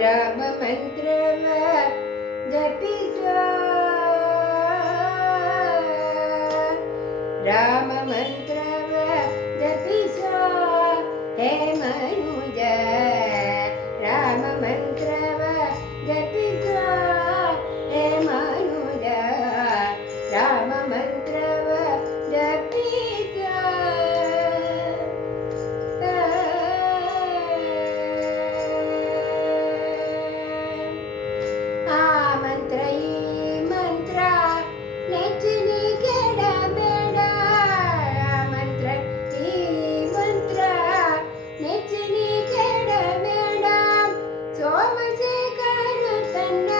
ರಾಮ ಮಂತ್ರವ ಜಪಿಸೋ ರಾಮ ಮಂತ್ರವ ಜಪಿಸೋ ಹೇ ಮನುಜ ರಾಮ ಮಂತ್ರವ ಜಪಿಸೋ ಹೇ ಮನುಜ ರಾಮ ಮಂತ್ರವ ಜಪಿಸೋ ಆ ಮಂತ್ರ ಈ ಮಂತ್ರ ನೆಚ್ಚಿನಿ ಕೆಡಬೇಡ ಮಂತ್ರ ಈ ಮಂತ್ರ ನೆಚ್ಚಿನಿ ಕೆಡಬೇಡ ಸೋಮಶೇಖರ ತನ್ನ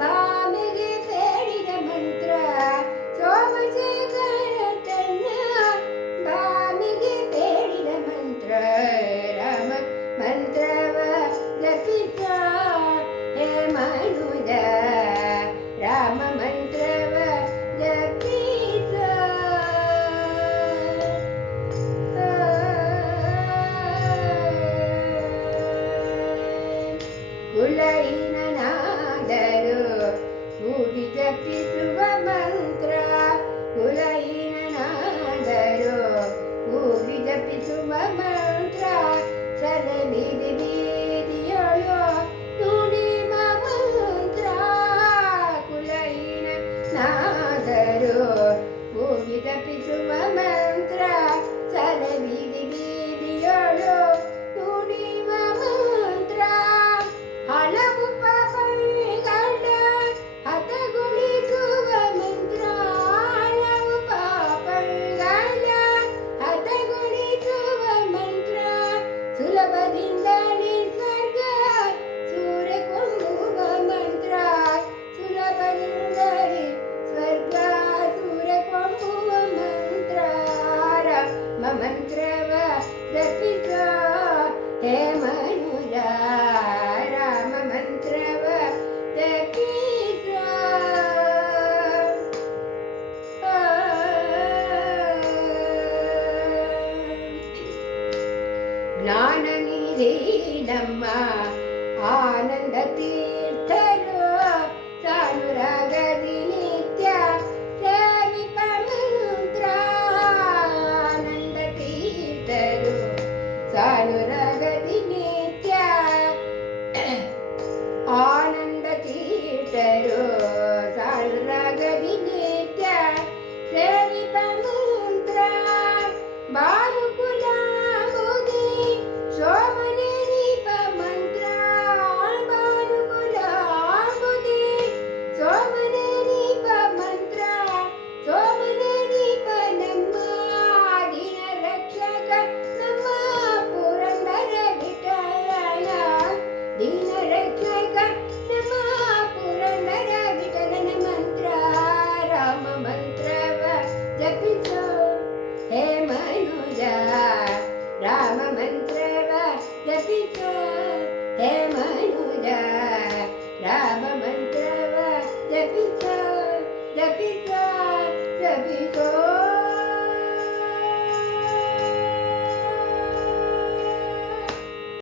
ಬಾಮಿಗೆ ಬೇಡಿದ ಮಂತ್ರ ಸೋಮಶೇಖರ ತನ್ನ ಬಾಮಿಗೆ ಬೇಡಿದ ಮಂತ್ರ ರಾಮ ಮಂತ್ರವ ಜಪಿಸ ಹೇ ಮನುಜ ರಾಮ ಮಂತ್ರವ ಜಪಿಸ ಕುಲಹೀನನಾದರೂ ಕೂಗಿ ಜಪಿಸುವ ಮಂತ್ರ ಕುಲಹೀನನಾದರೂ ಕೂಗಿ ಜಪಿಸುವ ಮಂತ್ರ ಸದೆ ಬೀದಿ ಬೀದಿಯೊಳು ನುಡಿವ ಮಂತ್ರ ಕುಲಹೀನನಾದರೂ ಕೂಗಿ ಜಪಿಸುವ ಮಂತ್ರ ಸದೆ ಬೀದಿ ಬೀದಿಯೊಳು ನುಡಿವ ಮಂತ್ರ ಹಲವು ಪಾಪಗಳ ಹತಗೊಳಿಸುವ ಮಂತ್ರ ಹಲವು ಪಾಪಗಳ ಹತಗೊಳಿಸುವ ಮಂತ್ರ ಸುಲಭದಿಂದಲೇ ಸ್ವರ್ಗ ಸೂರ್ಯ ಕೊಂಬುವ ಮಂತ್ರ ಸುಲಭದಿಂದಲೇ ಸ್ವರ್ಗ ಸೂರ್ಯ ಕೊಂಬುವ ಮಂತ್ರ ರಾಮ ಮಂತ್ರವ ಜಪಿಸೋ ಹೇ ಮನುಜ ರಾಮ ಮಂತ್ರವ ಜಪಿಸೋ ಜ್ಞಾನ ನಿಧಿ ನಮ್ಮ ಆನಂದ ತೀರ್ಥ